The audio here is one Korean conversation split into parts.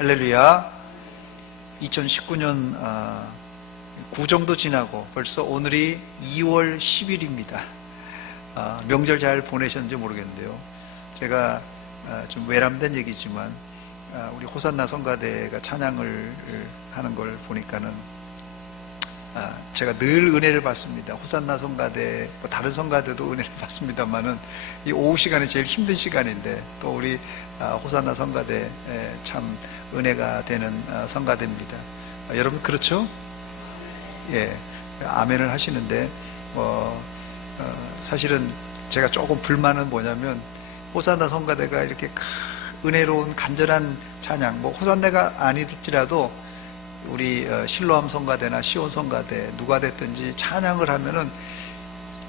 할렐루야. 2019년 구정도 지나고 벌써 오늘이 2월 10일입니다. 명절 잘 보내셨는지 모르겠는데요. 제가 좀 외람된 얘기지만 우리 호산나 성가대가 찬양을 하는 걸 보니까는 제가 늘 은혜를 받습니다. 호산나 성가대, 다른 성가대도 은혜를 받습니다만은 이 오후 시간이 제일 힘든 시간인데 또 우리 호산나 성가대 참 은혜가 되는 성가대입니다. 여러분 그렇죠? 예, 아멘을 하시는데 사실은 제가 조금 불만은 뭐냐면 호산나 성가대가 이렇게 은혜로운 간절한 찬양, 호산나가 아니더라도 우리 실로암 성가대나 시온 성가대 누가 됐든지 찬양을 하면은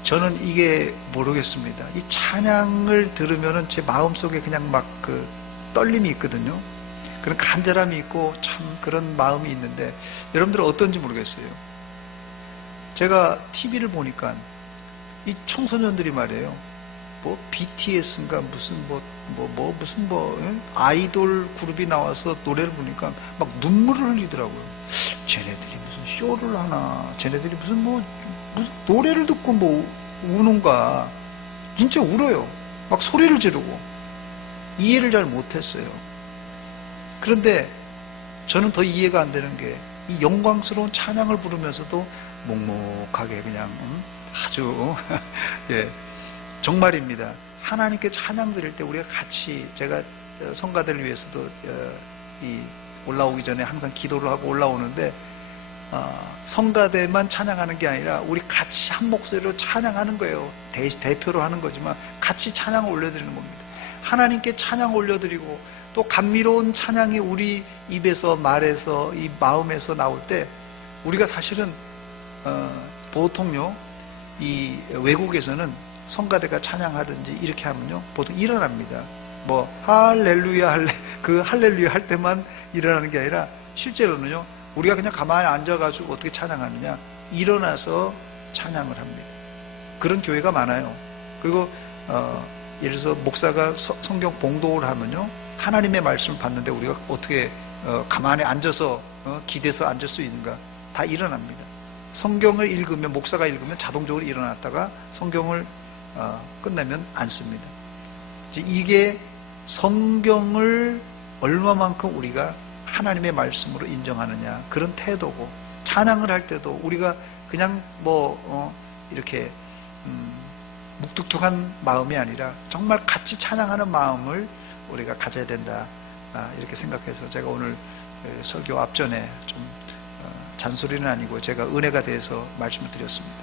저는 이게 모르겠습니다. 이 찬양을 들으면은 제 마음속에 그냥 막 떨림이 있거든요. 그런 간절함이 있고 참 그런 마음이 있는데 여러분들은 어떤지 모르겠어요. 제가 TV를 보니까 이 청소년들이 말이에요. BTS인가 무슨 아이돌 그룹이 나와서 노래를 부르니까 막 눈물을 흘리더라고요. 쟤네들이 무슨 쇼를 하나, 쟤네들이 무슨 노래를 듣고 우는가. 진짜 울어요. 막 소리를 지르고. 이해를 잘 못했어요. 그런데 저는 더 이해가 안 되는 게 이 영광스러운 찬양을 부르면서도 묵묵하게 그냥 아주 예. 정말입니다. 하나님께 찬양 드릴 때 우리가 같이, 제가 성가대를 위해서도 올라오기 전에 항상 기도를 하고 올라오는데 성가대만 찬양하는 게 아니라 우리 같이 한 목소리로 찬양하는 거예요. 대표로 하는 거지만 같이 찬양을 올려드리는 겁니다. 하나님께 찬양 올려드리고 또 감미로운 찬양이 우리 입에서 말에서 이 마음에서 나올 때 우리가 사실은 보통요 이 외국에서는 성가대가 찬양하든지 이렇게 하면요 보통 일어납니다. 할렐루야 할렐루야 할 때만 일어나는 게 아니라 실제로는요 우리가 그냥 가만히 앉아가지고 어떻게 찬양하느냐, 일어나서 찬양을 합니다. 그런 교회가 많아요. 그리고 예를 들어서 목사가 성경 봉독을 하면요 하나님의 말씀을 받는데 우리가 어떻게 가만히 앉아서 기대서 앉을 수 있는가, 다 일어납니다. 성경을 읽으면, 목사가 읽으면 자동적으로 일어났다가 성경을 끝내면 앉습니다. 이게 성경을 얼마만큼 우리가 하나님의 말씀으로 인정하느냐, 그런 태도고, 찬양을 할 때도 우리가 그냥 이렇게 묵뚝뚝한 마음이 아니라 정말 같이 찬양하는 마음을 우리가 가져야 된다, 이렇게 생각해서 제가 오늘 설교 앞전에 좀 잔소리는 아니고 제가 은혜가 돼서 말씀을 드렸습니다.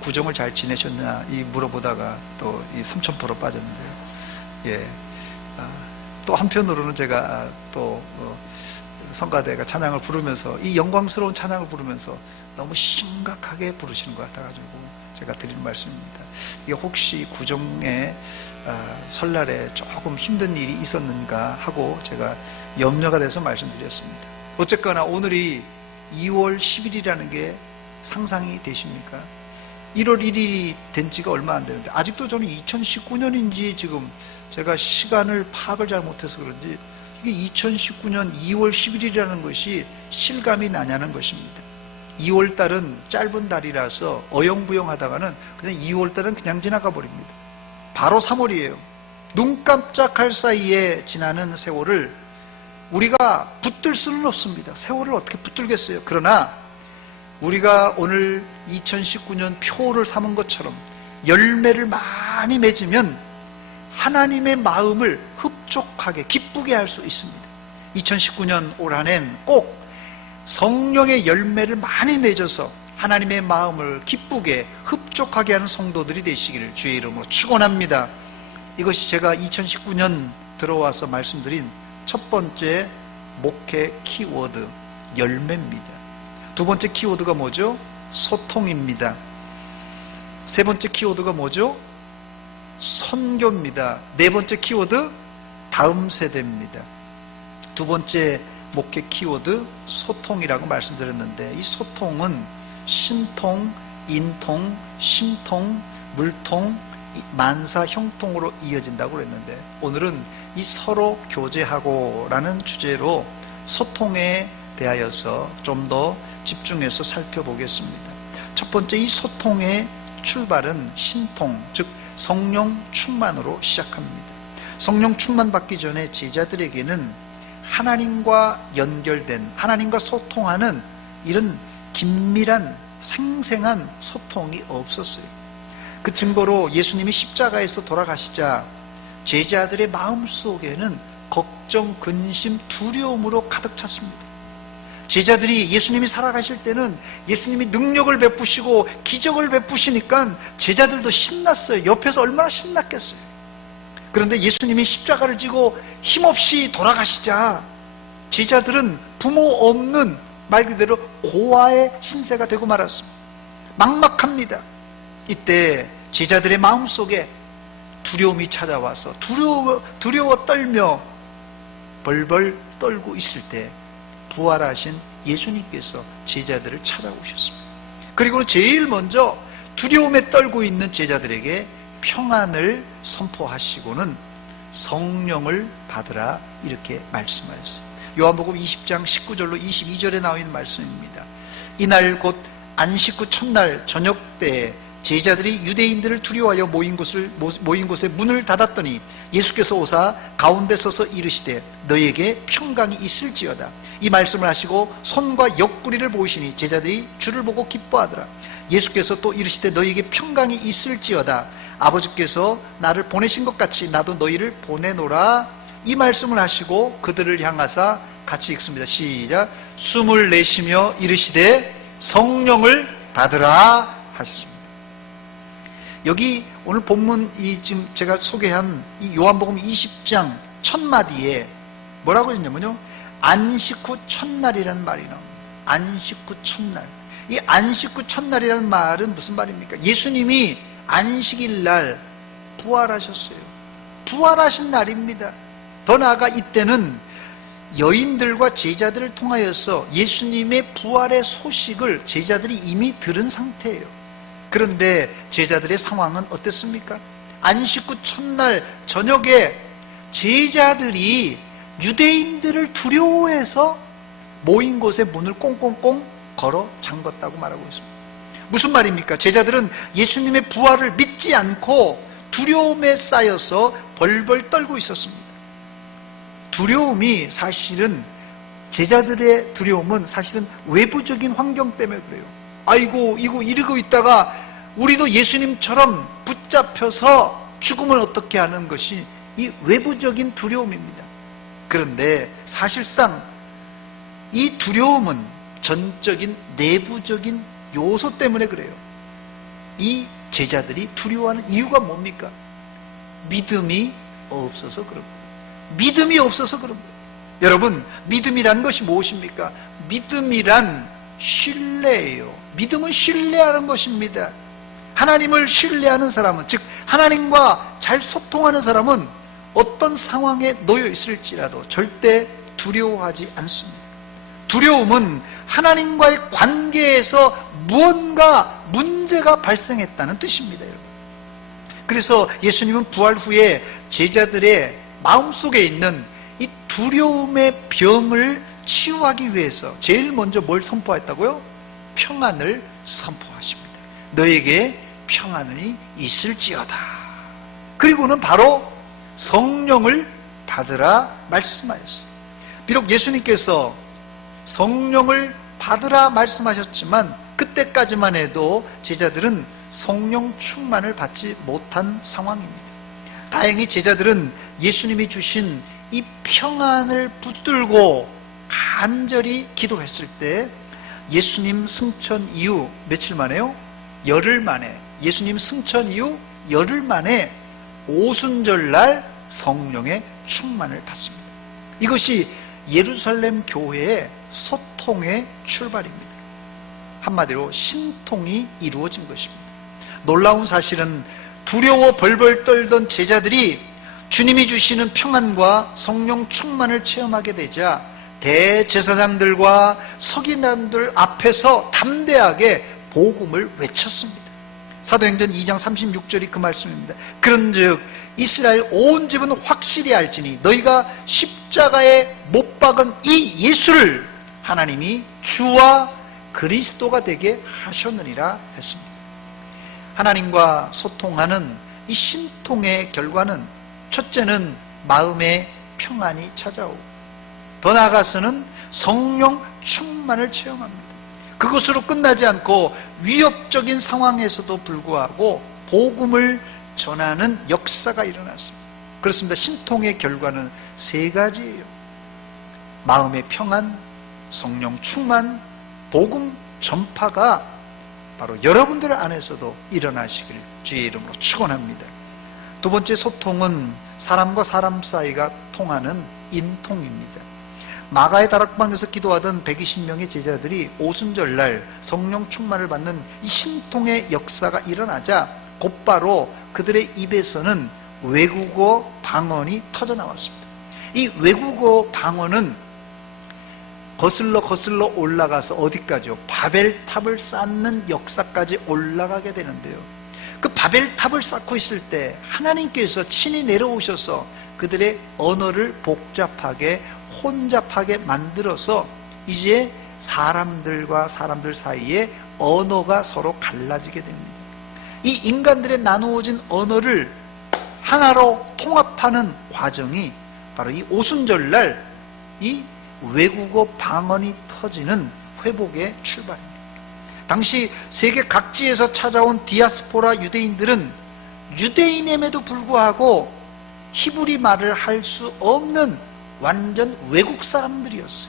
구정을 잘 지내셨냐 물어보다가 또 이 삼천포로 빠졌는데요. 예. 또 한편으로는 제가 또 성가대가 찬양을 부르면서 이 영광스러운 찬양을 부르면서 너무 심각하게 부르시는 것 같아가지고 제가 드리는 말씀입니다. 이게 혹시 구정에 설날에 조금 힘든 일이 있었는가 하고 제가 염려가 돼서 말씀드렸습니다. 어쨌거나 오늘이 2월 10일이라는 게 상상이 되십니까? 1월 1일이 된 지가 얼마 안 되는데 아직도 저는 2019년인지 지금 제가 시간을 파악을 잘못해서 그런지 이게 2019년 2월 10일이라는 것이 실감이 나냐는 것입니다. 2월달은 짧은 달이라서 어영부영하다가는 그냥 2월달은 그냥 지나가 버립니다. 바로 3월이에요. 눈 깜짝할 사이에 지나는 세월을 우리가 붙들 수는 없습니다. 세월을 어떻게 붙들겠어요? 그러나 우리가 오늘 2019년 표를 삼은 것처럼 열매를 많이 맺으면 하나님의 마음을 흡족하게 기쁘게 할 수 있습니다. 2019년 올 한 해는 꼭 성령의 열매를 많이 맺어서 하나님의 마음을 기쁘게 흡족하게 하는 성도들이 되시기를 주의 이름으로 축원합니다. 이것이 제가 2019년 들어와서 말씀드린 첫 번째 목회 키워드, 열매입니다. 두 번째 키워드가 뭐죠? 소통입니다. 세 번째 키워드가 뭐죠? 선교입니다. 네 번째 키워드, 다음 세대입니다. 두 번째 목회 키워드, 소통이라고 말씀드렸는데 이 소통은 신통, 인통, 심통, 물통, 만사 형통으로 이어진다고 그랬는데, 오늘은 이 서로 교제하고라는 주제로 소통에 대하여서 좀 더 집중해서 살펴보겠습니다. 첫 번째, 이 소통의 출발은 신통, 즉 성령 충만으로 시작합니다. 성령 충만 받기 전에 제자들에게는 하나님과 연결된, 하나님과 소통하는 이런 긴밀한 생생한 소통이 없었어요. 그 증거로 예수님이 십자가에서 돌아가시자 제자들의 마음속에는 걱정, 근심, 두려움으로 가득 찼습니다. 제자들이 예수님이 살아가실 때는 예수님이 능력을 베푸시고 기적을 베푸시니까 제자들도 신났어요. 옆에서 얼마나 신났겠어요. 그런데 예수님이 십자가를 지고 힘없이 돌아가시자 제자들은 부모 없는, 말 그대로 고아의 신세가 되고 말았습니다. 막막합니다. 이때 제자들의 마음속에 두려움이 찾아와서 두려워 떨며 벌벌 떨고 있을 때 부활하신 예수님께서 제자들을 찾아오셨습니다. 그리고 제일 먼저 두려움에 떨고 있는 제자들에게 평안을 선포하시고는 성령을 받으라 이렇게 말씀하셨어요. 요한복음 20장 19절로 22절에 나와 있는 말씀입니다. 이날 곧 안식 후 첫날 저녁 때에 제자들이 유대인들을 두려워하여 모인 곳에 문을 닫았더니 예수께서 오사 가운데 서서 이르시되 너희에게 평강이 있을지어다. 이 말씀을 하시고 손과 옆구리를 보이시니 제자들이 주를 보고 기뻐하더라. 예수께서 또 이르시되 너희에게 평강이 있을지어다. 아버지께서 나를 보내신 것 같이 나도 너희를 보내노라. 이 말씀을 하시고 그들을 향하사 같이 읽습니다. 시작. 숨을 내쉬며 이르시되 성령을 받으라 하셨습니다. 여기 오늘 본문 지금 제가 소개한 이 요한복음 20장 첫 마디에 뭐라고 했냐면요, 안식 후 첫날이라는 말이 나옵니다. 안식 후 첫날. 이 안식 후 첫날이라는 말은 무슨 말입니까? 예수님이 안식일 날 부활하셨어요. 부활하신 날입니다. 더 나아가 이때는 여인들과 제자들을 통하여서 예수님의 부활의 소식을 제자들이 이미 들은 상태예요. 그런데 제자들의 상황은 어땠습니까? 안식 후 첫날 저녁에 제자들이 유대인들을 두려워해서 모인 곳에 문을 꽁꽁꽁 걸어 잠갔다고 말하고 있습니다. 무슨 말입니까? 제자들은 예수님의 부활을 믿지 않고 두려움에 쌓여서 벌벌 떨고 있었습니다. 두려움이 사실은, 제자들의 두려움은 사실은 외부적인 환경 때문에 그래요. 아이고 이거 이러고 있다가 우리도 예수님처럼 붙잡혀서 죽으면 어떻게 하는 것이 이 외부적인 두려움입니다. 그런데 사실상 이 두려움은 전적인 내부적인 요소 때문에 그래요. 이 제자들이 두려워하는 이유가 뭡니까? 믿음이 없어서 그런 거예요. 믿음이 없어서 그런 거예요. 여러분, 믿음이란 것이 무엇입니까? 믿음이란 신뢰예요. 믿음은 신뢰하는 것입니다. 하나님을 신뢰하는 사람은, 즉 하나님과 잘 소통하는 사람은 어떤 상황에 놓여 있을지라도 절대 두려워하지 않습니다. 두려움은 하나님과의 관계에서 무언가 문제가 발생했다는 뜻입니다, 여러분. 그래서 예수님은 부활 후에 제자들의 마음속에 있는 이 두려움의 병을 치유하기 위해서 제일 먼저 뭘 선포했다고요? 평안을 선포하십니다. 너에게 평안이 있을지어다. 그리고는 바로 성령을 받으라 말씀하셨어요. 비록 예수님께서 성령을 받으라 말씀하셨지만 그때까지만 해도 제자들은 성령 충만을 받지 못한 상황입니다. 다행히 제자들은 예수님이 주신 이 평안을 붙들고 간절히 기도했을 때 예수님 승천 이후 며칠 만에요? 열흘 만에, 예수님 승천 이후 열흘 만에 오순절날 성령의 충만을 받습니다. 이것이 예루살렘 교회의 소통의 출발입니다. 한마디로 신통이 이루어진 것입니다. 놀라운 사실은 두려워 벌벌 떨던 제자들이 주님이 주시는 평안과 성령 충만을 체험하게 되자 대제사장들과 서기관들 앞에서 담대하게 복음을 외쳤습니다. 사도행전 2장 36절이 그 말씀입니다. 그런즉 이스라엘 온 집은 확실히 알지니 너희가 십자가에 못 박은 이 예수를 하나님이 주와 그리스도가 되게 하셨느니라 했습니다. 하나님과 소통하는 이 신통의 결과는 첫째는 마음의 평안이 찾아오고 더 나아가서는 성령 충만을 체험합니다. 그것으로 끝나지 않고 위협적인 상황에서도 불구하고 복음을 전하는 역사가 일어났습니다. 그렇습니다. 신통의 결과는 세 가지예요. 마음의 평안, 성령 충만, 복음 전파가 바로 여러분들 안에서도 일어나시길 주의 이름으로 축원합니다. 두 번째 소통은 사람과 사람 사이가 통하는 인통입니다. 마가의 다락방에서 기도하던 120명의 제자들이 오순절날 성령 충만을 받는 이 신통의 역사가 일어나자 곧바로 그들의 입에서는 외국어 방언이 터져 나왔습니다. 이 외국어 방언은 거슬러 올라가서 어디까지요? 바벨탑을 쌓는 역사까지 올라가게 되는데요. 그 바벨탑을 쌓고 있을 때 하나님께서 친히 내려오셔서 그들의 언어를 복잡하게 혼잡하게 만들어서 이제 사람들과 사람들 사이에 언어가 서로 갈라지게 됩니다. 이 인간들의 나누어진 언어를 하나로 통합하는 과정이 바로 이 오순절날 이 외국어 방언이 터지는 회복의 출발입니다. 당시 세계 각지에서 찾아온 디아스포라 유대인들은 유대인임에도 불구하고 히브리 말을 할 수 없는 완전 외국 사람들이었어요.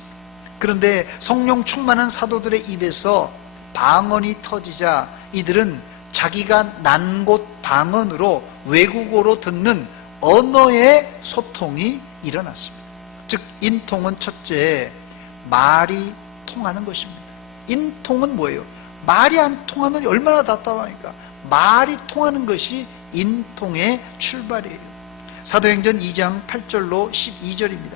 그런데 성령 충만한 사도들의 입에서 방언이 터지자 이들은 자기가 난 곳 방언으로 외국어로 듣는 언어의 소통이 일어났습니다. 즉 인통은 첫째 말이 통하는 것입니다. 인통은 뭐예요? 말이 안 통하면 얼마나 답답합니까? 말이 통하는 것이 인통의 출발이에요. 사도행전 2장 8절로 12절입니다.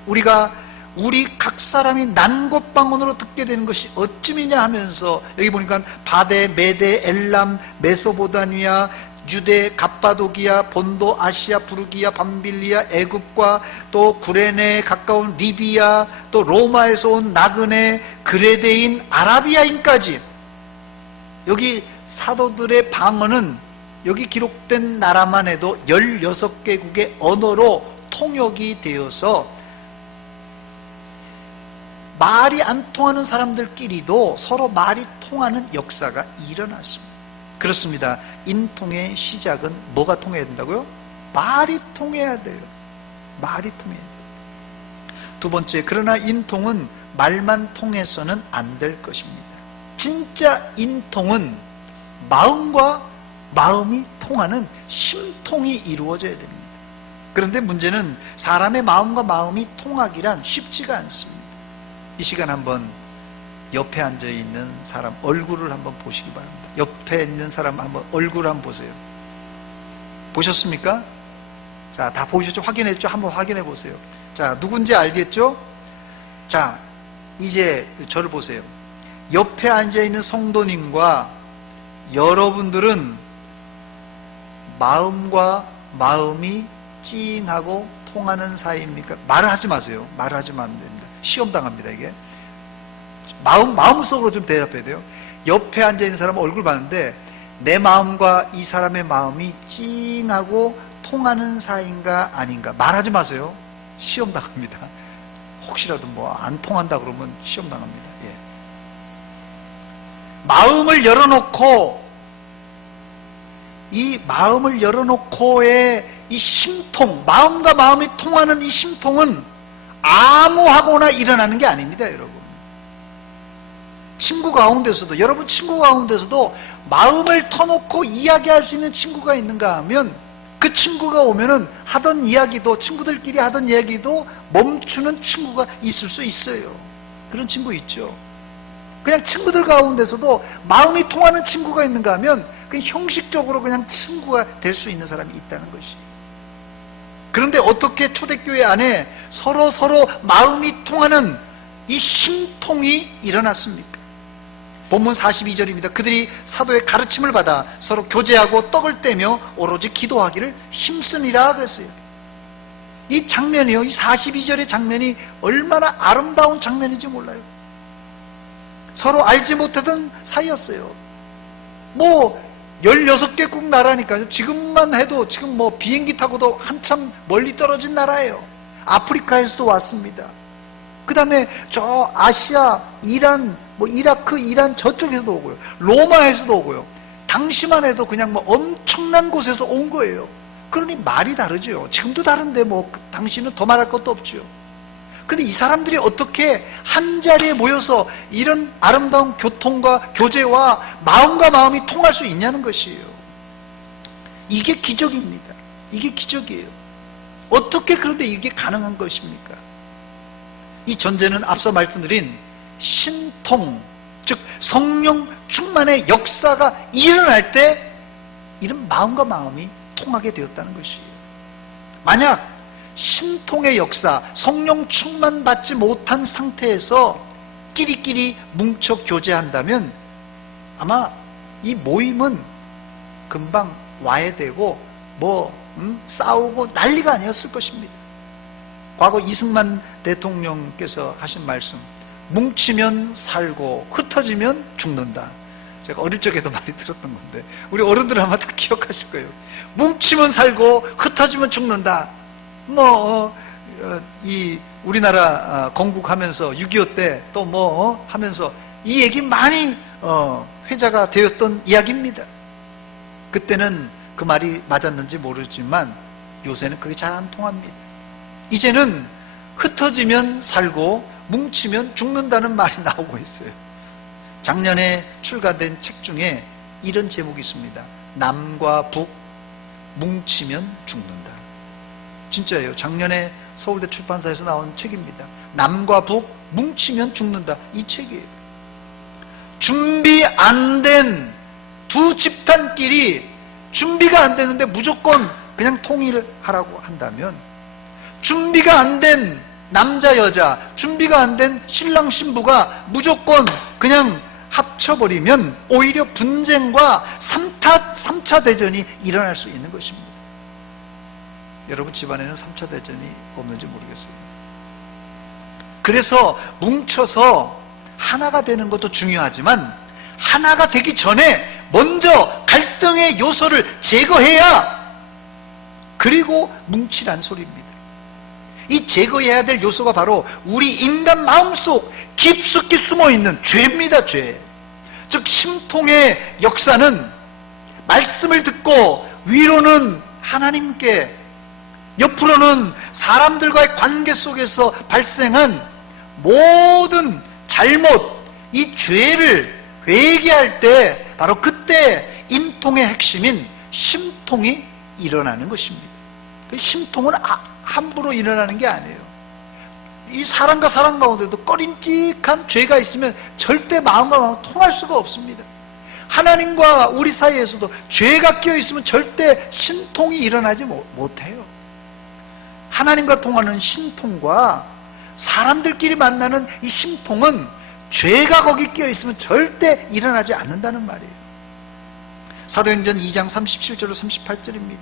우리 각 사람이 난 곳 방언으로 듣게 되는 것이 어찌미냐 하면서 여기 보니까 바데, 메데, 엘람, 메소보다미아, 유대, 갑바도기아, 본도, 아시아, 부르기아, 밤빌리아, 애굽과 또 구레네에 가까운 리비아, 또 로마에서 온 나그네, 그레데인, 아라비아인까지 여기 사도들의 방언은 여기 기록된 나라만 해도 16개국의 언어로 통역이 되어서 말이 안 통하는 사람들끼리도 서로 말이 통하는 역사가 일어났습니다. 그렇습니다. 인통의 시작은 뭐가 통해야 된다고요? 말이 통해야 돼요. 말이 통해야 돼요. 두 번째, 그러나 인통은 말만 통해서는 안 될 것입니다. 진짜 인통은 마음과 마음이 통하는 심통이 이루어져야 됩니다. 그런데 문제는 사람의 마음과 마음이 통하기란 쉽지가 않습니다. 이 시간 한번 옆에 앉아있는 사람 얼굴을 한번 보시기 바랍니다. 옆에 있는 사람 한번 얼굴을 한번 보세요. 보셨습니까? 자, 다 보셨죠? 확인했죠? 한번 확인해 보세요. 자, 누군지 알겠죠? 자, 이제 저를 보세요. 옆에 앉아있는 성도님과 여러분들은 마음과 마음이 찡하고 통하는 사이입니까? 말을 하지 마세요. 말을 하지 마면 됩니다. 시험 당합니다, 이게. 마음속으로 좀 대답해야 돼요. 옆에 앉아있는 사람 얼굴 봤는데 내 마음과 이 사람의 마음이 찡하고 통하는 사이인가 아닌가. 말하지 마세요. 시험 당합니다. 혹시라도 뭐 안 통한다 그러면 시험 당합니다. 예. 마음을 열어놓고 이 마음을 열어놓고의 이 심통, 마음과 마음이 통하는 이 심통은 아무하고나 일어나는 게 아닙니다, 여러분. 친구 가운데서도, 여러분 친구 가운데서도 마음을 터놓고 이야기할 수 있는 친구가 있는가 하면 그 친구가 오면은 하던 이야기도, 친구들끼리 하던 이야기도 멈추는 친구가 있을 수 있어요. 그런 친구 있죠. 그냥 친구들 가운데서도 마음이 통하는 친구가 있는가 하면 그냥 형식적으로 그냥 친구가 될 수 있는 사람이 있다는 것이. 그런데 어떻게 초대교회 안에 서로 마음이 통하는 이 심통이 일어났습니까? 본문 42절입니다. 그들이 사도의 가르침을 받아 서로 교제하고 떡을 떼며 오로지 기도하기를 힘쓰니라 그랬어요. 이 장면이요, 이 42절의 장면이 얼마나 아름다운 장면인지 몰라요. 서로 알지 못하던 사이였어요. 뭐 16개국 나라니까요. 지금만 해도 지금 뭐 비행기 타고도 한참 멀리 떨어진 나라예요. 아프리카에서도 왔습니다. 그 다음에 저 아시아, 이란, 뭐 이라크, 이란 저쪽에서도 오고요. 로마에서도 오고요. 당시만 해도 그냥 뭐 엄청난 곳에서 온 거예요. 그러니 말이 다르죠. 지금도 다른데 뭐 당시는 더 말할 것도 없죠. 근데 이 사람들이 어떻게 한 자리에 모여서 이런 아름다운 교통과 교제와 마음과 마음이 통할 수 있냐는 것이에요. 이게 기적입니다. 이게 기적이에요. 어떻게 그런데 이게 가능한 것입니까? 이 전제는 앞서 말씀드린 신통, 즉 성령 충만의 역사가 일어날 때 이런 마음과 마음이 통하게 되었다는 것이에요. 만약 신통의 역사, 성령 충만 받지 못한 상태에서 끼리끼리 뭉쳐 교제한다면 아마 이 모임은 금방 와해되고 싸우고 난리가 아니었을 것입니다. 과거 이승만 대통령께서 하신 말씀, 뭉치면 살고 흩어지면 죽는다. 제가 어릴 적에도 많이 들었던 건데 우리 어른들은 아마 다 기억하실 거예요. 뭉치면 살고 흩어지면 죽는다. 이 우리나라 건국하면서 6.25 때 또 하면서 이 얘기 많이 회자가 되었던 이야기입니다. 그때는 그 말이 맞았는지 모르지만 요새는 그게 잘 안 통합니다. 이제는 흩어지면 살고 뭉치면 죽는다는 말이 나오고 있어요. 작년에 출간된 책 중에 이런 제목이 있습니다. 남과 북 뭉치면 죽는다. 진짜예요. 작년에 서울대 출판사에서 나온 책입니다. 남과 북 뭉치면 죽는다. 이 책이에요. 준비 안 된 두 집단끼리 준비가 안 되는데 무조건 그냥 통일을 하라고 한다면, 준비가 안 된 남자 여자, 준비가 안 된 신랑 신부가 무조건 그냥 합쳐버리면 오히려 분쟁과 3차 대전이 일어날 수 있는 것입니다. 여러분 집안에는 3차 대전이 없는지 모르겠어요. 그래서 뭉쳐서 하나가 되는 것도 중요하지만 하나가 되기 전에 먼저 갈등의 요소를 제거해야 그리고 뭉치란 소리입니다. 이 제거해야 될 요소가 바로 우리 인간 마음속 깊숙이 숨어있는 죄입니다. 죄. 즉 심통의 역사는 말씀을 듣고 위로는 하나님께, 옆으로는 사람들과의 관계 속에서 발생한 모든 잘못, 이 죄를 회개할 때 바로 그때 인통의 핵심인 심통이 일어나는 것입니다. 심통은 함부로 일어나는 게 아니에요. 이 사람과 사람 가운데도 꺼림칙한 죄가 있으면 절대 마음과 마음을 통할 수가 없습니다. 하나님과 우리 사이에서도 죄가 끼어 있으면 절대 신통이 일어나지 못해요. 하나님과 통하는 신통과 사람들끼리 만나는 이 심통은 죄가 거기 끼어 있으면 절대 일어나지 않는다는 말이에요. 사도행전 2장 37절로 38절입니다.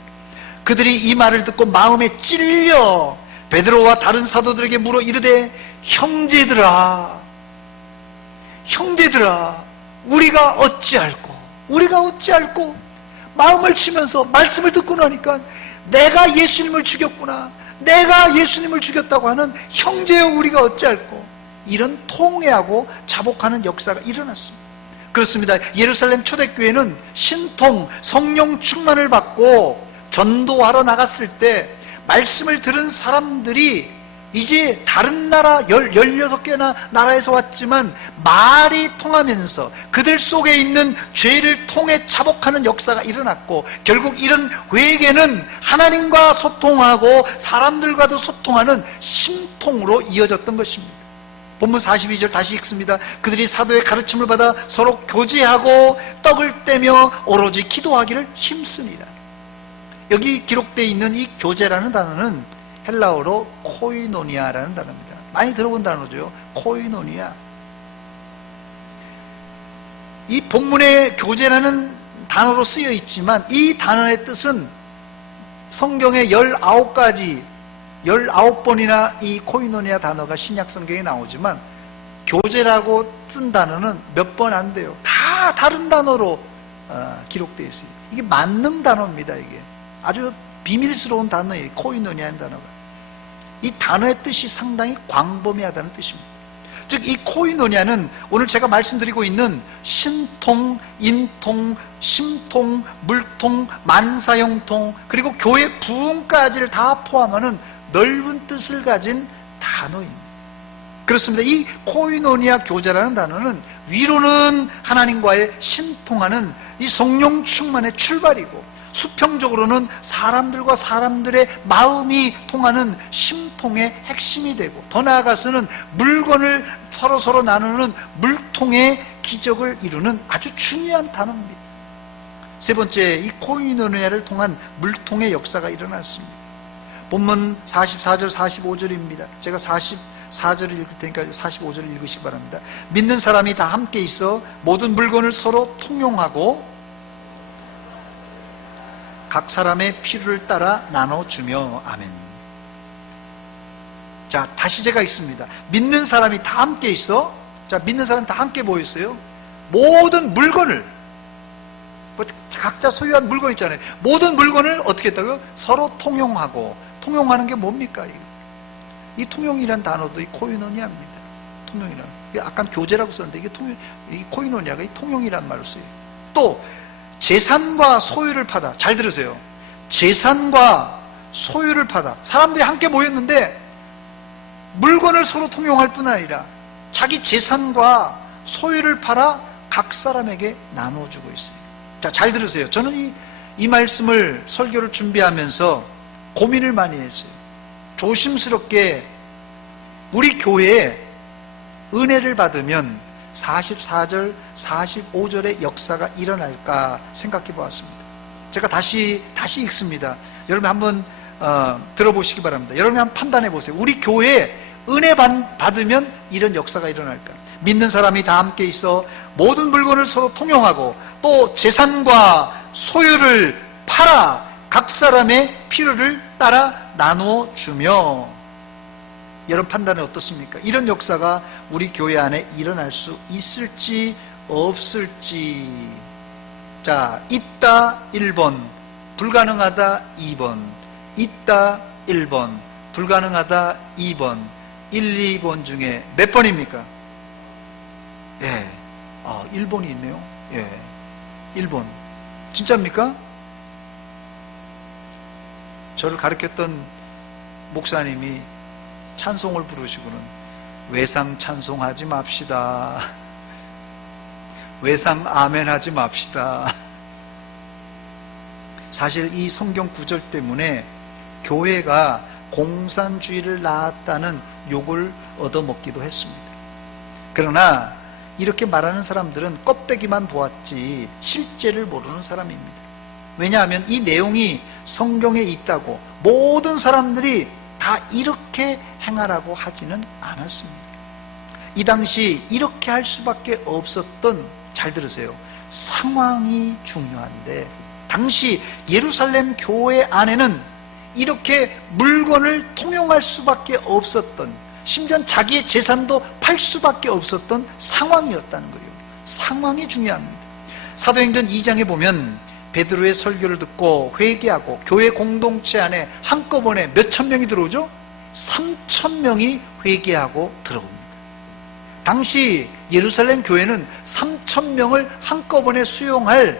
그들이 이 말을 듣고 마음에 찔려 베드로와 다른 사도들에게 물어 이르되 형제들아 우리가 어찌할꼬 마음을 치면서 말씀을 듣고 나니까 내가 예수님을 죽였구나, 내가 예수님을 죽였다고 하는 형제여 우리가 어찌할꼬, 이런 통회하고 자복하는 역사가 일어났습니다. 그렇습니다. 예루살렘 초대교회는 신통, 성령 충만을 받고 전도하러 나갔을 때 말씀을 들은 사람들이 이제 다른 나라 16개나 나라에서 왔지만 말이 통하면서 그들 속에 있는 죄를 통해 자복하는 역사가 일어났고, 결국 이런 회개는 하나님과 소통하고 사람들과도 소통하는 심통으로 이어졌던 것입니다. 본문 42절 다시 읽습니다. 그들이 사도의 가르침을 받아 서로 교제하고 떡을 떼며 오로지 기도하기를 힘쓰니라. 여기 기록되어 있는 이 교제라는 단어는 헬라어로 코이노니아라는 단어입니다. 많이 들어본 단어죠. 코이노니아. 이 본문에 교제라는 단어로 쓰여 있지만 이 단어의 뜻은 성경에 19가지 19번이나 이 코이노니아 단어가 신약 성경에 나오지만 교제라고 쓴 단어는 몇 번 안 돼요. 다 다른 단어로 기록되어 있어요. 이게 만능 단어입니다. 이게 아주 비밀스러운 단어예요. 코이노니아라는 단어가. 이 단어의 뜻이 상당히 광범위하다는 뜻입니다. 즉 이 코이노니아는 오늘 제가 말씀드리고 있는 신통, 인통, 심통, 물통, 만사형통 그리고 교회 부흥까지를 다 포함하는 넓은 뜻을 가진 단어입니다. 그렇습니다. 이 코이노니아 교제라는 단어는 위로는 하나님과의 신통하는 이 성령 충만의 출발이고 수평적으로는 사람들과 사람들의 마음이 통하는 심통의 핵심이 되고 더 나아가서는 물건을 서로 나누는 물통의 기적을 이루는 아주 중요한 단어입니다. 세 번째, 이 코이노니아를 통한 물통의 역사가 일어났습니다. 본문 44절 45절입니다. 제가 44절을 읽을 테니까 45절을 읽으시기 바랍니다. 믿는 사람이 다 함께 있어 모든 물건을 서로 통용하고 각 사람의 필요를 따라 나눠주며. 아멘. 자, 다시 제가 읽습니다. 믿는 사람이 다 함께 있어. 자, 믿는 사람이 다 함께 모였어요. 모든 물건을, 각자 소유한 물건 있잖아요. 모든 물건을 어떻게 했다고요? 서로 통용하고. 통용하는 게 뭡니까? 이 통용이란 단어도 이 코이노니아입니다. 통용이란. 약간 교제라고 썼는데 이게 이 코이노니아가 이 통용이란 말을 써요. 또 재산과 소유를 파다. 잘 들으세요. 재산과 소유를 파다. 사람들이 함께 모였는데 물건을 서로 통용할 뿐 아니라 자기 재산과 소유를 팔아 각 사람에게 나눠주고 있어요. 자, 잘 들으세요. 저는 이 말씀을 설교를 준비하면서 고민을 많이 했어요. 조심스럽게 우리 교회에 은혜를 받으면 44절, 45절의 역사가 일어날까 생각해 보았습니다. 제가 다시 읽습니다. 여러분 한번 들어보시기 바랍니다. 여러분 한번 판단해 보세요. 우리 교회에 은혜 받으면 이런 역사가 일어날까? 믿는 사람이 다 함께 있어 모든 물건을 서로 통용하고 또 재산과 소유를 팔아 각 사람의 필요를 따라 나누어 주며. 여러분 판단은 어떻습니까? 이런 역사가 우리 교회 안에 일어날 수 있을지 없을지. 자, 있다 1번, 불가능하다 2번, 있다 1번, 불가능하다 2번, 1, 2번 중에 몇 번입니까? 예, 1번이 있네요. 예, 1번. 진짜입니까? 저를 가르쳤던 목사님이 찬송을 부르시고는 외상 찬송하지 맙시다. 외상 아멘하지 맙시다. 사실 이 성경 구절 때문에 교회가 공산주의를 낳았다는 욕을 얻어먹기도 했습니다. 그러나 이렇게 말하는 사람들은 껍데기만 보았지 실제를 모르는 사람입니다. 왜냐하면 이 내용이 성경에 있다고 모든 사람들이 다 이렇게 행하라고 하지는 않았습니다. 이 당시 이렇게 할 수밖에 없었던, 잘 들으세요, 상황이 중요한데 당시 예루살렘 교회 안에는 이렇게 물건을 통용할 수밖에 없었던, 심지어 자기의 재산도 팔 수밖에 없었던 상황이었다는 거예요. 상황이 중요합니다. 사도행전 2장에 보면 베드로의 설교를 듣고 회개하고 교회 공동체 안에 한꺼번에 몇천 명이 들어오죠? 3,000명이 회개하고 들어옵니다. 당시 예루살렘 교회는 3,000명을 한꺼번에 수용할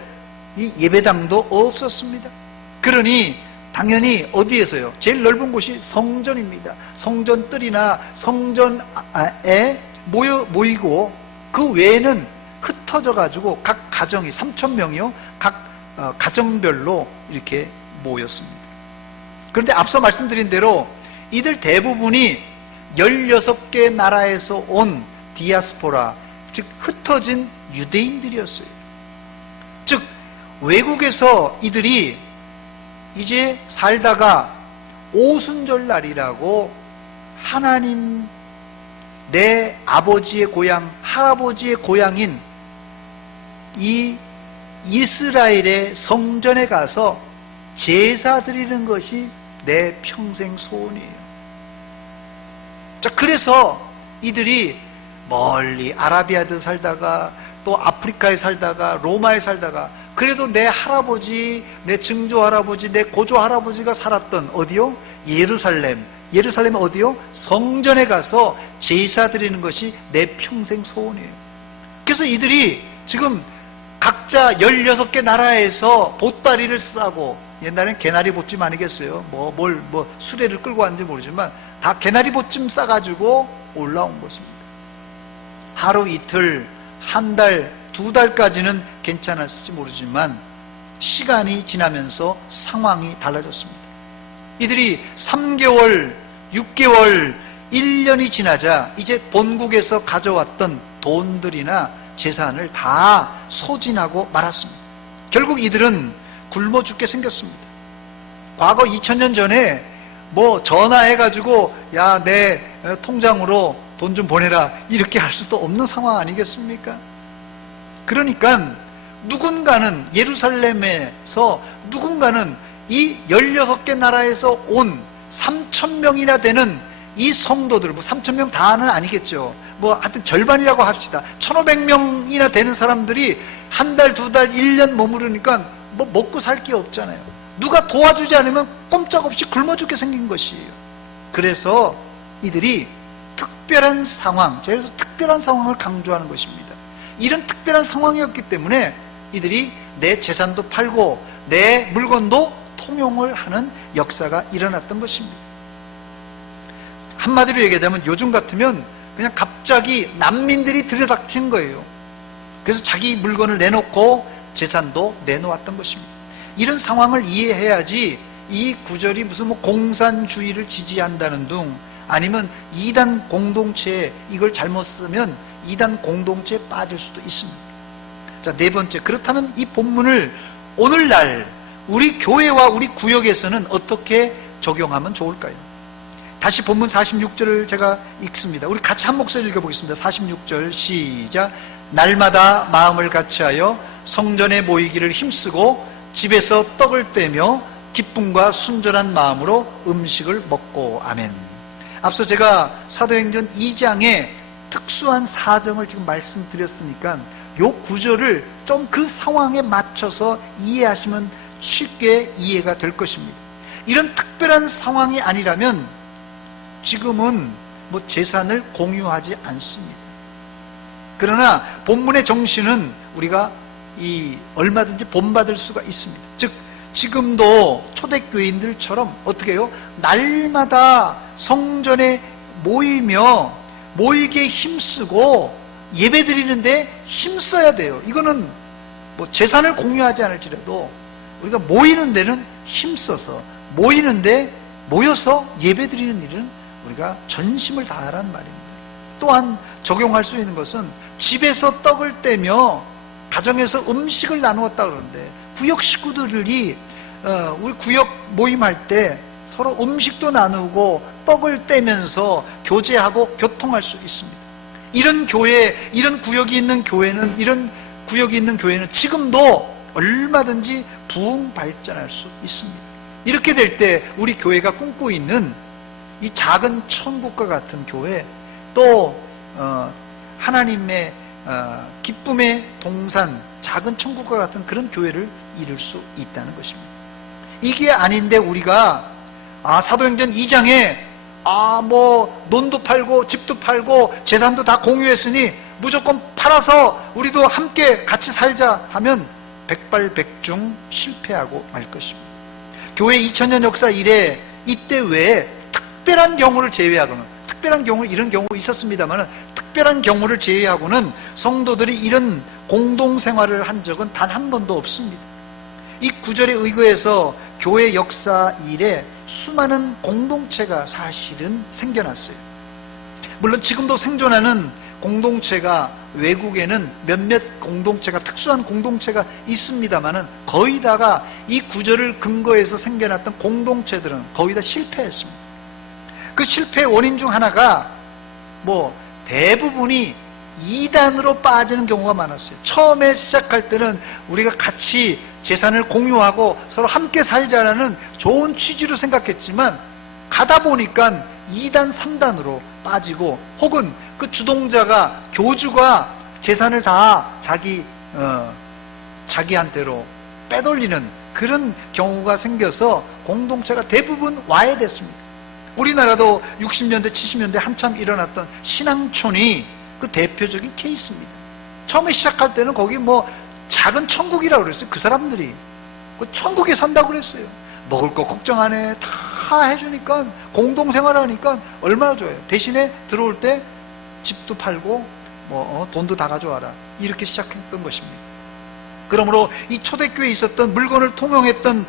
이 예배당도 없었습니다. 그러니 당연히 어디에서요? 제일 넓은 곳이 성전입니다. 성전 뜰이나 성전에 모이고 그 외에는 흩어져 가지고 각 가정이 3,000명이요. 각 가정별로 이렇게 모였습니다. 그런데 앞서 말씀드린 대로 이들 대부분이 16개 나라에서 온 디아스포라, 즉 흩어진 유대인들이었어요. 즉 외국에서 이들이 이제 살다가 오순절날이라고 하나님, 내 아버지의 고향, 할아버지의 고향인 이 이스라엘의 성전에 가서 제사 드리는 것이 내 평생 소원이에요. 자, 그래서 이들이 멀리 아라비아에 살다가 또 아프리카에 살다가 로마에 살다가 그래도 내 할아버지, 내 증조 할아버지, 내 고조 할아버지가 살았던 어디요? 예루살렘. 예루살렘 어디요? 성전에 가서 제사 드리는 것이 내 평생 소원이에요. 그래서 이들이 지금 각자 16개 나라에서 보따리를 싸고, 옛날엔 개나리 보찜 아니겠어요? 수레를 끌고 왔는지 모르지만 다 개나리 보찜 싸가지고 올라온 것입니다. 하루 이틀, 한 달, 두 달까지는 괜찮았을지 모르지만 시간이 지나면서 상황이 달라졌습니다. 이들이 3개월, 6개월, 1년이 지나자 이제 본국에서 가져왔던 돈들이나 재산을 다 소진하고 말았습니다. 결국 이들은 굶어 죽게 생겼습니다. 과거 2000년 전에 전화해가지고 야, 내 통장으로 돈 좀 보내라 이렇게 할 수도 없는 상황 아니겠습니까? 그러니까 누군가는 예루살렘에서 누군가는 이 16개 나라에서 온 3,000명이나 되는 이 성도들, 3,000명 다는 아니겠죠. 하여튼 절반이라고 합시다. 1,500명이나 되는 사람들이 한 달, 두 달, 1년 머무르니까 먹고 살 게 없잖아요. 누가 도와주지 않으면 꼼짝없이 굶어 죽게 생긴 것이에요. 그래서 이들이 특별한 상황, 그래서 특별한 상황을 강조하는 것입니다. 이런 특별한 상황이었기 때문에 이들이 내 재산도 팔고 내 물건도 통용을 하는 역사가 일어났던 것입니다. 한마디로 얘기하자면 요즘 같으면 그냥 갑자기 난민들이 들여닥친 거예요. 그래서 자기 물건을 내놓고 재산도 내놓았던 것입니다. 이런 상황을 이해해야지 이 구절이 무슨 공산주의를 지지한다는 둥 아니면 이단 공동체에 이걸 잘못 쓰면 이단 공동체에 빠질 수도 있습니다. 자, 네 번째, 그렇다면 이 본문을 오늘날 우리 교회와 우리 구역에서는 어떻게 적용하면 좋을까요? 다시 본문 46절을 제가 읽습니다. 우리 같이 한 목소리 읽어보겠습니다. 46절 시작. 날마다 마음을 같이하여 성전에 모이기를 힘쓰고 집에서 떡을 떼며 기쁨과 순전한 마음으로 음식을 먹고. 아멘. 앞서 제가 사도행전 2장의 특수한 사정을 지금 말씀드렸으니까 요 구절을 좀 그 상황에 맞춰서 이해하시면 쉽게 이해가 될 것입니다. 이런 특별한 상황이 아니라면 지금은 재산을 공유하지 않습니다. 그러나 본문의 정신은 우리가 얼마든지 본받을 수가 있습니다. 즉 지금도 초대교인들처럼 어떻게 해요? 날마다 성전에 모이게 힘쓰고 예배드리는데 힘써야 돼요. 이거는 재산을 공유하지 않을지라도 우리가 모이는 데는 힘써서 모여서 예배드리는 일은 우리가 전심을 다하라는 말입니다. 또한 적용할 수 있는 것은 집에서 떡을 떼며 가정에서 음식을 나누었다 그러는데 구역 식구들이 우리 구역 모임할 때 서로 음식도 나누고 떡을 떼면서 교제하고 교통할 수 있습니다. 이런 교회, 이런 구역이 있는 교회는 지금도 얼마든지 부흥 발전할 수 있습니다. 이렇게 될 때 우리 교회가 꿈꾸고 있는 이 작은 천국과 같은 교회, 또 하나님의 기쁨의 동산, 작은 천국과 같은 그런 교회를 이룰 수 있다는 것입니다. 이게 아닌데 우리가 사도행전 2장에 논도 팔고 집도 팔고 재산도 다 공유했으니 무조건 팔아서 우리도 함께 같이 살자 하면 백발백중 실패하고 말 것입니다. 교회 2000년 역사 이래 이때 외에 특별한 경우를 제외하고는, 특별한 경우 이런 경우 있었습니다만 특별한 경우를 제외하고는 성도들이 이런 공동생활을 한 적은 단 한 번도 없습니다. 이 구절에 의거해서 교회 역사 이래 수많은 공동체가 사실은 생겨났어요. 물론 지금도 생존하는 공동체가 외국에는 몇몇 공동체가, 특수한 공동체가 있습니다만은 거의 다가 이 구절을 근거해서 생겨났던 공동체들은 거의 다 실패했습니다. 그 실패의 원인 중 하나가 대부분이 이단으로 빠지는 경우가 많았어요. 처음에 시작할 때는 우리가 같이 재산을 공유하고 서로 함께 살자라는 좋은 취지로 생각했지만 가다 보니까 2단, 3단으로 빠지고 혹은 그 주동자가, 교주가 재산을 다 자기한테로 빼돌리는 그런 경우가 생겨서 공동체가 대부분 와해됐습니다. 우리나라도 60년대, 70년대 한참 일어났던 신앙촌이 그 대표적인 케이스입니다. 처음에 시작할 때는 거기 뭐 작은 천국이라고 그랬어요. 그 사람들이 그 천국에 산다고 그랬어요. 먹을 거 걱정 안 해. 다 해주니까 공동생활하니까 얼마나 좋아요. 대신에 들어올 때 집도 팔고 돈도 다 가져와라. 이렇게 시작했던 것입니다. 그러므로 이 초대교회에 있었던 물건을 통용했던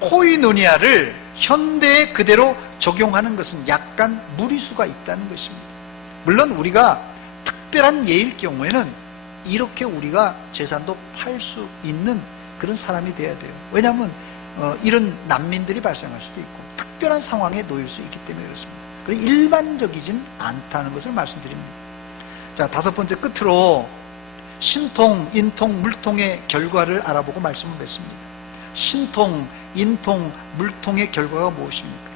코이노니아를 현대에 그대로 적용하는 것은 약간 무리수가 있다는 것입니다. 물론 우리가 특별한 예일 경우에는 이렇게 우리가 재산도 팔 수 있는 그런 사람이 돼야 돼요. 왜냐하면 이런 난민들이 발생할 수도 있고 특별한 상황에 놓일 수 있기 때문에 그렇습니다. 그리고 일반적이진 않다는 것을 말씀드립니다. 자, 5번째 끝으로 신통, 인통, 물통의 결과를 알아보고 말씀을 맺습니다. 신통, 인통, 물통의 결과가 무엇입니까?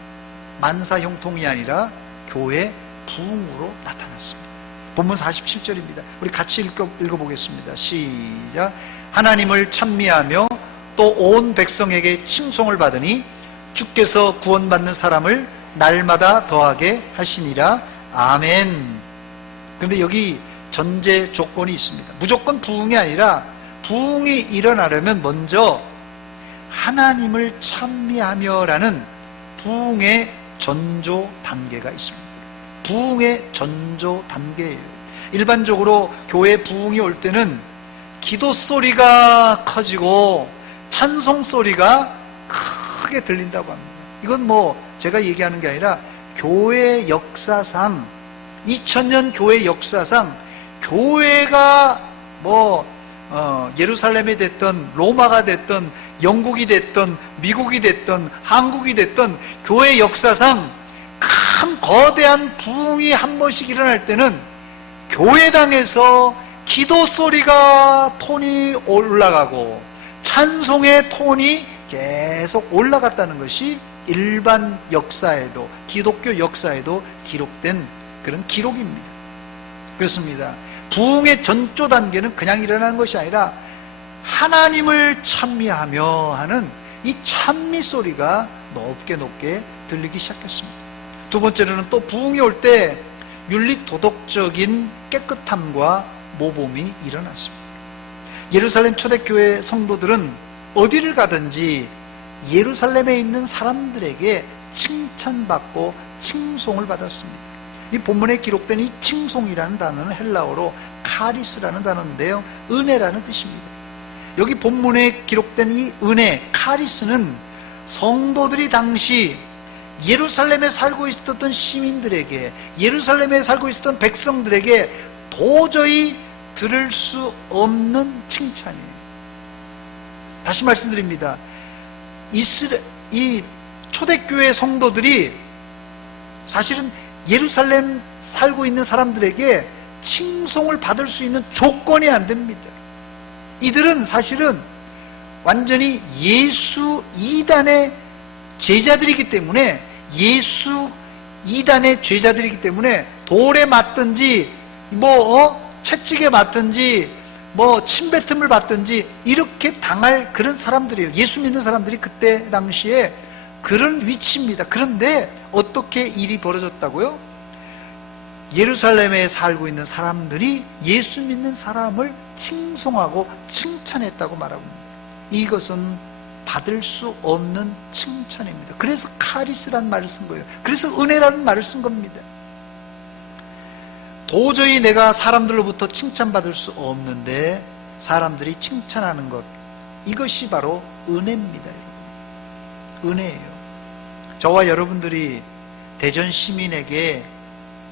만사형통이 아니라 교회 부흥으로 나타났습니다. 본문 47절입니다. 우리 같이 읽어보겠습니다. 시작. 하나님을 찬미하며 또 온 백성에게 칭송을 받으니 주께서 구원받는 사람을 날마다 더하게 하시니라. 아멘. 그런데 여기 전제 조건이 있습니다. 무조건 부흥이 아니라 부흥이 일어나려면 먼저 하나님을 찬미하며라는 부흥의 전조 단계가 있습니다. 부흥의 전조 단계예요. 일반적으로 교회 부흥이 올 때는 기도 소리가 커지고 찬송 소리가 크게 들린다고 합니다. 이건 뭐 제가 얘기하는 게 아니라 교회 역사상 2000년 교회 역사상 교회가 예루살렘이 됐던 로마가 됐던 영국이 됐던 미국이 됐던 한국이 됐던 교회 역사상 큰 거대한 부흥이 한 번씩 일어날 때는 교회당에서 기도 소리가 톤이 올라가고 찬송의 톤이 계속 올라갔다는 것이 일반 역사에도 기독교 역사에도 기록된 그런 기록입니다. 그렇습니다. 부흥의 전조 단계는 그냥 일어나는 것이 아니라 하나님을 찬미하며 하는 이 찬미 소리가 높게 높게 들리기 시작했습니다. 두 번째로는 또 부흥이 올 때 윤리 도덕적인 깨끗함과 모범이 일어났습니다. 예루살렘 초대교회 성도들은 어디를 가든지 예루살렘에 있는 사람들에게 칭찬받고 칭송을 받았습니다. 이 본문에 기록된 이 칭송이라는 단어는 헬라어로 카리스라는 단어인데요, 은혜라는 뜻입니다. 여기 본문에 기록된 이 은혜, 카리스는 성도들이 당시 예루살렘에 살고 있었던 시민들에게, 예루살렘에 살고 있었던 백성들에게 도저히 들을 수 없는 칭찬이에요. 다시 말씀드립니다. 이 초대교회 성도들이 사실은 예루살렘 살고 있는 사람들에게 칭송을 받을 수 있는 조건이 안 됩니다. 이들은 사실은 완전히 예수 이단의 제자들이기 때문에, 예수 이단의 제자들이기 때문에 돌에 맞든지 채찍에 맞든지 침뱉음을 받든지 이렇게 당할 그런 사람들이에요. 예수 믿는 사람들이 그때 당시에 그런 위치입니다. 그런데 어떻게 일이 벌어졌다고요? 예루살렘에 살고 있는 사람들이 예수 믿는 사람을 칭송하고 칭찬했다고 말하고 있습니다. 이것은 받을 수 없는 칭찬입니다. 그래서 카리스라는 말을 쓴 거예요. 그래서 은혜라는 말을 쓴 겁니다. 도저히 내가 사람들로부터 칭찬받을 수 없는데 사람들이 칭찬하는 것, 이것이 바로 은혜입니다. 은혜예요. 저와 여러분들이 대전 시민에게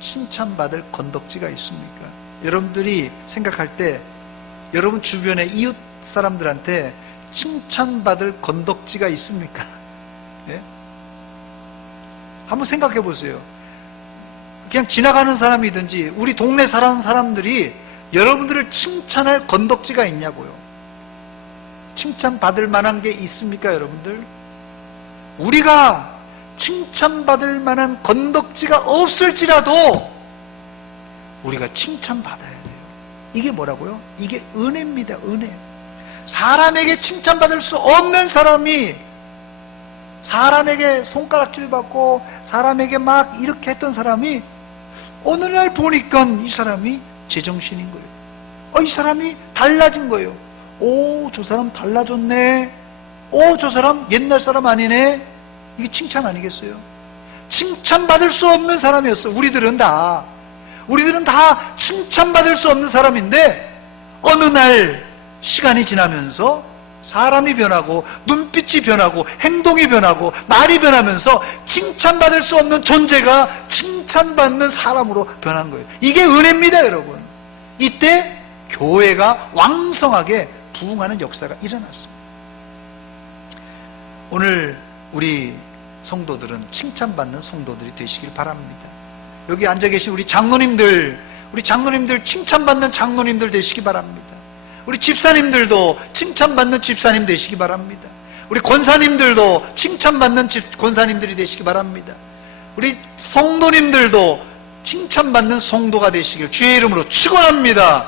칭찬받을 건덕지가 있습니까? 여러분들이 생각할 때 여러분 주변의 이웃 사람들한테 칭찬받을 건덕지가 있습니까? 예? 한번 생각해 보세요. 그냥 지나가는 사람이든지 우리 동네 사는 사람들이 여러분들을 칭찬할 건덕지가 있냐고요. 칭찬받을 만한 게 있습니까, 여러분들? 우리가 칭찬받을 만한 건덕지가 없을지라도 우리가 칭찬받아야 돼요. 이게 뭐라고요? 이게 은혜입니다. 은혜. 사람에게 칭찬받을 수 없는 사람이 사람에게 손가락질 받고 사람에게 막 이렇게 했던 사람이 어느 날 보니까 이 사람이 제정신인 거예요. 이 사람이 달라진 거예요. 오, 저 사람 달라졌네. 오, 저 사람 옛날 사람 아니네. 이게 칭찬 아니겠어요? 칭찬받을 수 없는 사람이었어. 우리들은 다 칭찬받을 수 없는 사람인데 어느 날 시간이 지나면서 사람이 변하고 눈빛이 변하고 행동이 변하고 말이 변하면서 칭찬받을 수 없는 존재가 칭찬받는 사람으로 변한 거예요. 이게 은혜입니다, 여러분. 이때 교회가 왕성하게 부흥하는 역사가 일어났습니다. 오늘 우리 성도들은 칭찬받는 성도들이 되시길 바랍니다. 여기 앉아 계신 우리 장로님들 칭찬받는 장로님들 되시기 바랍니다. 우리 집사님들도 칭찬받는 집사님 되시기 바랍니다. 우리 권사님들도 칭찬받는 권사님들이 되시기 바랍니다. 우리 성도님들도 칭찬받는 성도가 되시길 주의 이름으로 축원합니다.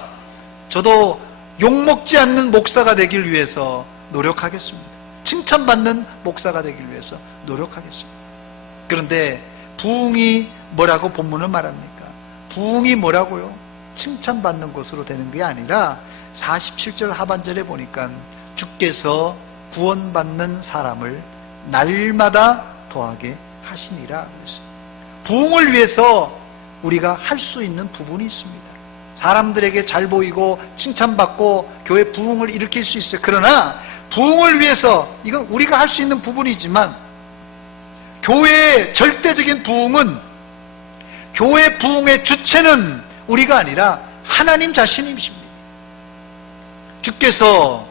저도 욕먹지 않는 목사가 되길 위해서 노력하겠습니다. 칭찬받는 목사가 되길 위해서 노력하겠습니다. 그런데 부흥이 뭐라고 본문은 말합니까? 부흥이 뭐라고요? 칭찬받는 것으로 되는 게 아니라 47절 하반절에 보니까 주께서 구원받는 사람을 날마다 더하게 하시니라 그랬어요. 부흥을 위해서 우리가 할 수 있는 부분이 있습니다. 사람들에게 잘 보이고 칭찬받고 교회 부흥을 일으킬 수 있어요. 그러나 부흥을 위해서 이건 우리가 할 수 있는 부분이지만 교회의 절대적인 부흥은 교회 부흥의 주체는 우리가 아니라 하나님 자신이십니다. 주께서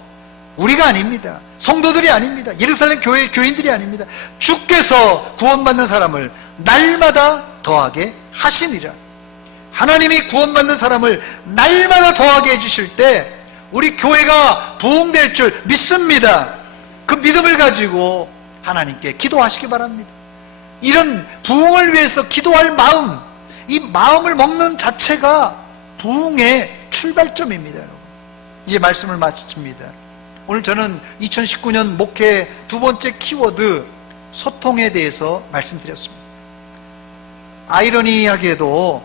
우리가 아닙니다. 성도들이 아닙니다. 예루살렘 교회 교인들이 아닙니다. 주께서 구원받는 사람을 날마다 더하게 하시니라. 하나님이 구원받는 사람을 날마다 더하게 해주실 때 우리 교회가 부흥될 줄 믿습니다. 그 믿음을 가지고 하나님께 기도하시기 바랍니다. 이런 부흥을 위해서 기도할 마음, 이 마음을 먹는 자체가 부흥의 출발점입니다. 이제 말씀을 마칩니다. 오늘 저는 2019년 목회 두 번째 키워드 소통에 대해서 말씀드렸습니다. 아이러니하게도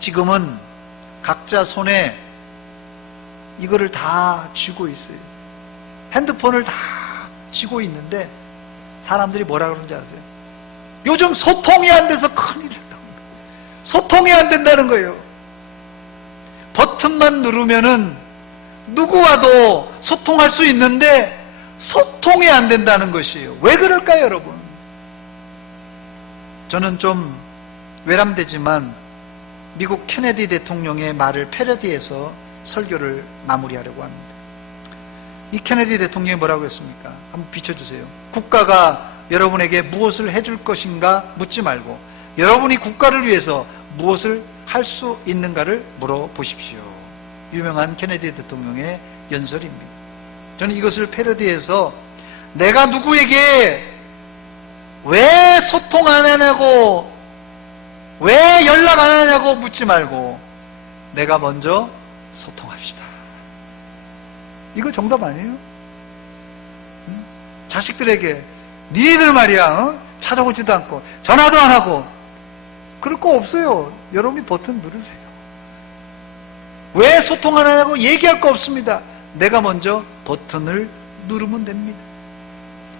지금은 각자 손에 이거를 다 쥐고 있어요. 핸드폰을 다 쥐고 있는데 사람들이 뭐라 그러는지 아세요? 요즘 소통이 안 돼서 큰일을 당합니다. 소통이 안 된다는 거예요. 버튼만 누르면은 누구와도 소통할 수 있는데 소통이 안 된다는 것이에요. 왜 그럴까요, 여러분? 저는 좀 외람되지만 미국 케네디 대통령의 말을 패러디해서 설교를 마무리하려고 합니다. 이 케네디 대통령이 뭐라고 했습니까? 한번 비춰주세요. 국가가 여러분에게 무엇을 해줄 것인가 묻지 말고 여러분이 국가를 위해서 무엇을 할 수 있는가를 물어보십시오. 유명한 케네디 대통령의 연설입니다. 저는 이것을 패러디해서 내가 누구에게 왜 소통 안 하냐고 왜 연락 안 하냐고 묻지 말고 내가 먼저 소통합시다. 이거 정답 아니에요? 자식들에게 니들 말이야 찾아오지도 않고 전화도 안 하고 그럴 거 없어요. 여러분이 버튼 누르세요. 왜 소통 안 하냐고 얘기할 거 없습니다. 내가 먼저 버튼을 누르면 됩니다.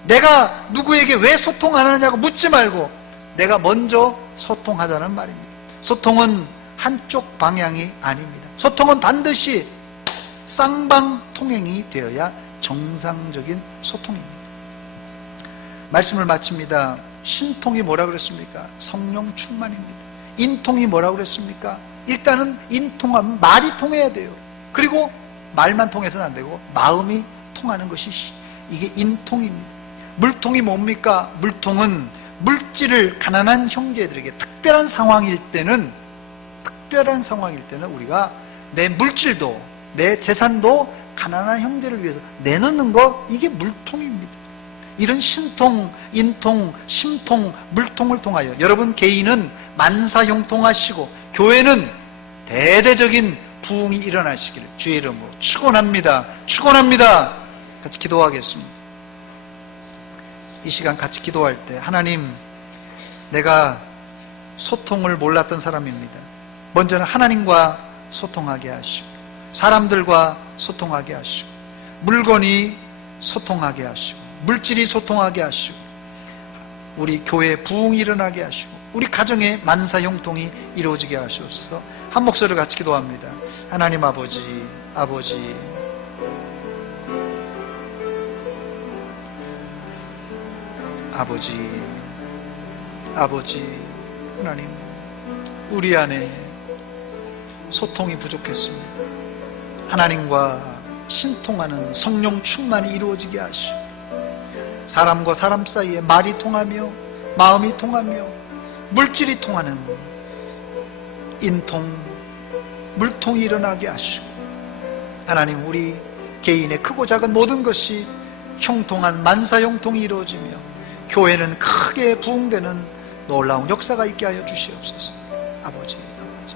내가 누구에게 왜 소통 안 하냐고 묻지 말고 내가 먼저 소통하자는 말입니다. 소통은 한쪽 방향이 아닙니다. 소통은 반드시 쌍방통행이 되어야 정상적인 소통입니다. 말씀을 마칩니다. 신통이 뭐라 그랬습니까? 성령 충만입니다. 인통이 뭐라 그랬습니까? 일단은 인통하면 말이 통해야 돼요. 그리고 말만 통해서는 안 되고 마음이 통하는 것이 이게 인통입니다. 물통이 뭡니까? 물통은 물질을 가난한 형제들에게 특별한 상황일 때는 우리가 내 물질도 내 재산도 가난한 형제를 위해서 내놓는 것, 이게 물통입니다. 이런 신통, 인통, 심통, 물통을 통하여 여러분 개인은 만사형통하시고 교회는 대대적인 부흥이 일어나시기를 주의 이름으로 축원합니다. 축원합니다. 같이 기도하겠습니다. 이 시간 같이 기도할 때, 하나님, 내가 소통을 몰랐던 사람입니다. 먼저는 하나님과 소통하게 하시고, 사람들과 소통하게 하시고, 물건이 소통하게 하시고, 물질이 소통하게 하시고, 우리 교회에 부흥이 일어나게 하시고, 우리 가정에 만사형통이 이루어지게 하시옵소서. 한 목소리로 같이 기도합니다. 하나님 아버지, 아버지, 아버지, 아버지, 하나님, 우리 안에 소통이 부족했습니다. 하나님과 신통하는 성령 충만이 이루어지게 하시고, 사람과 사람 사이에 말이 통하며 마음이 통하며 물질이 통하는 인통, 물통이 일어나게 하시고, 하나님, 우리 개인의 크고 작은 모든 것이 형통한 만사형통이 이루어지며 교회는 크게 부흥되는 놀라운 역사가 있게 하여 주시옵소서. 아버지, 아버지,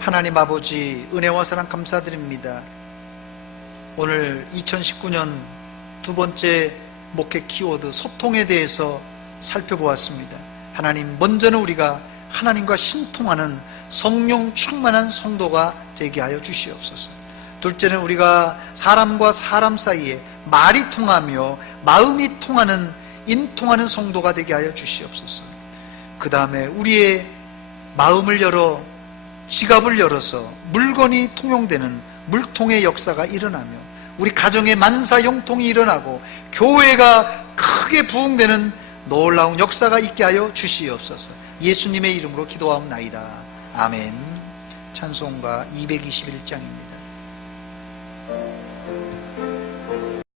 하나님 아버지, 은혜와 사랑 감사드립니다. 오늘 2019년 두 번째 목회 키워드 소통에 대해서 살펴보았습니다. 하나님, 먼저는 우리가 하나님과 신통하는 성령 충만한 성도가 되게 하여 주시옵소서. 둘째는 우리가 사람과 사람 사이에 말이 통하며 마음이 통하는 인통하는 성도가 되게 하여 주시옵소서. 그 다음에 우리의 마음을 열어 지갑을 열어서 물건이 통용되는 물통의 역사가 일어나며 우리 가정에 만사형통이 일어나고 교회가 크게 부흥되는 놀라운 역사가 있게 하여 주시옵소서. 예수님의 이름으로 기도하옵나이다. 아멘. 찬송가 221장입니다.